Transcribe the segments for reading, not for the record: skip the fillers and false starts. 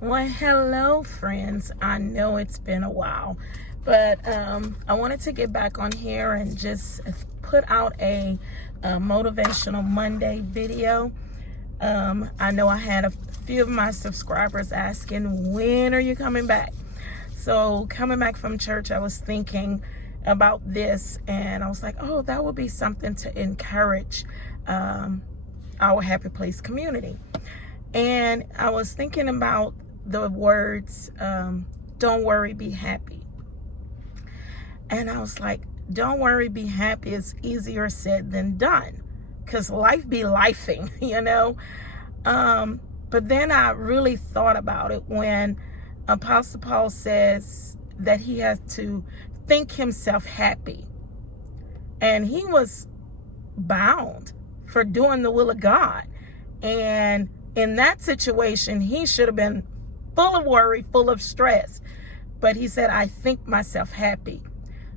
Well, hello, friends. I know it's been a while, but I wanted to get back on here and just put out a Motivational Monday video. I know I had a few of my subscribers asking, when are you coming back? So coming back from church, I was thinking about this, and I was like, oh, that would be something to encourage our Happy Place community. And I was thinking about the words, don't worry, be happy. And I was like, don't worry, be happy is easier said than done, because life be lifing, you know. But then I really thought about it when Apostle Paul says that he has to think himself happy. And he was bound for doing the will of God. And in that situation, he should have been full of worry, full of stress. But he said, I think myself happy.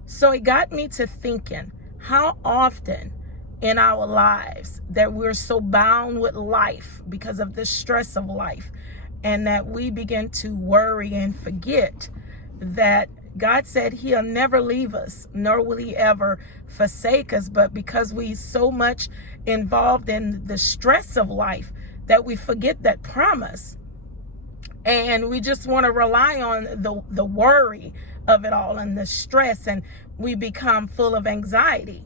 So it got me to thinking, how often in our lives that we're so bound with life because of the stress of life, and that we begin to worry and forget that God said he'll never leave us, nor will he ever forsake us. But because we so much involved in the stress of life, that we forget that promise, and we just want to rely on the worry of it all and the stress, and we become full of anxiety.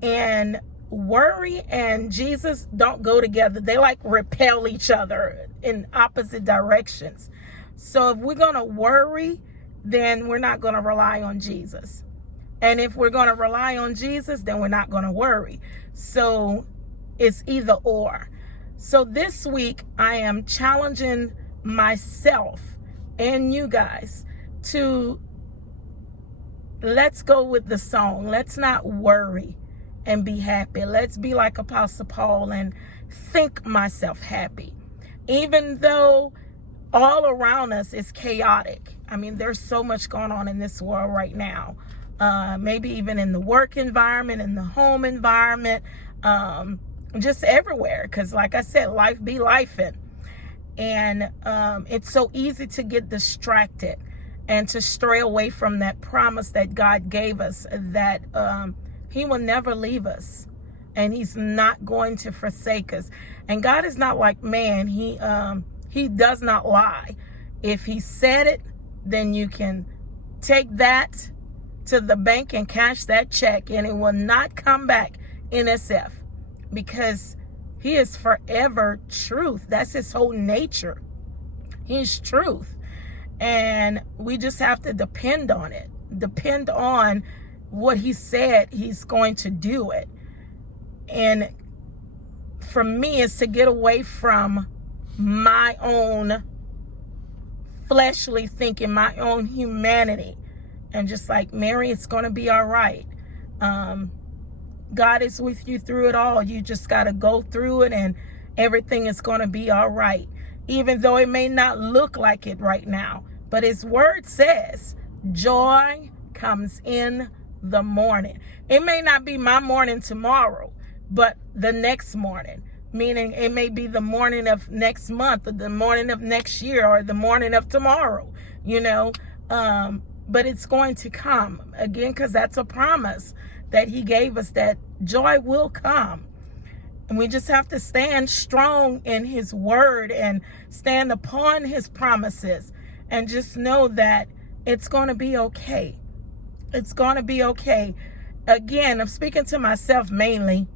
And worry and Jesus don't go together. They like repel each other in opposite directions. So if we're going to worry, then we're not going to rely on Jesus. And if we're going to rely on Jesus, then we're not going to worry. So it's either or. So this week, I am challenging myself and you guys to let's go with the song. Let's not worry and be happy. Let's be like Apostle Paul and think myself happy. Even though all around us is chaotic. I mean, there's so much going on in this world right now. Maybe even in the work environment, in the home environment, just everywhere, because like I said, life be lifing. And it's so easy to get distracted and to stray away from that promise that God gave us, that he will never leave us and he's not going to forsake us. And God is not like man. He does not lie. If he said it, then you can take that to the bank and cash that check, and it will not come back NSF. Because he is forever truth. That's his whole nature. He's truth. And we just have to depend on it. Depend on what he said he's going to do it. And for me, it's to get away from my own fleshly thinking, my own humanity. And just like, Mary, it's going to be all right. God is with you through it all. You just got to go through it, and everything is going to be all right. Even though it may not look like it right now. But his word says, joy comes in the morning. It may not be my morning tomorrow, but the next morning. Meaning it may be the morning of next month, or the morning of next year, or the morning of tomorrow, you know. But it's going to come. Again, because that's a promise that he gave us, that joy will come. And we just have to stand strong in his word and stand upon his promises, and just know that it's going to be okay. It's going to be okay. Again, I'm speaking to myself mainly,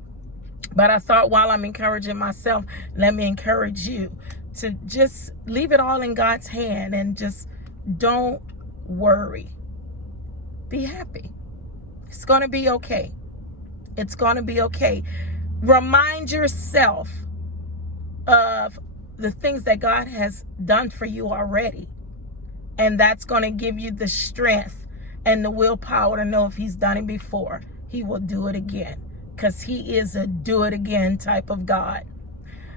but I thought while I'm encouraging myself, let me encourage you to just leave it all in God's hand and just don't worry. Be happy. It's going to be okay. It's going to be okay. Remind yourself of the things that God has done for you already. And that's going to give you the strength and the willpower to know if he's done it before, he will do it again. Because he is a do it again type of God.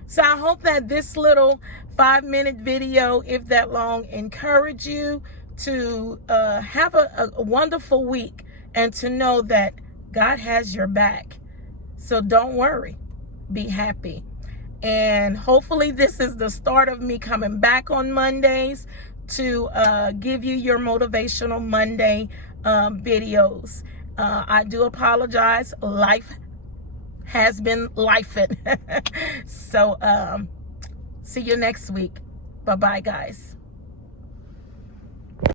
So I hope that this little 5-minute video, if that long, encourage you to have a wonderful week, and to know that God has your back. So don't worry, be happy. And hopefully this is the start of me coming back on Mondays to give you your Motivational Monday videos. I do apologize. Life has been lifing. So see you next week. Bye-bye, guys.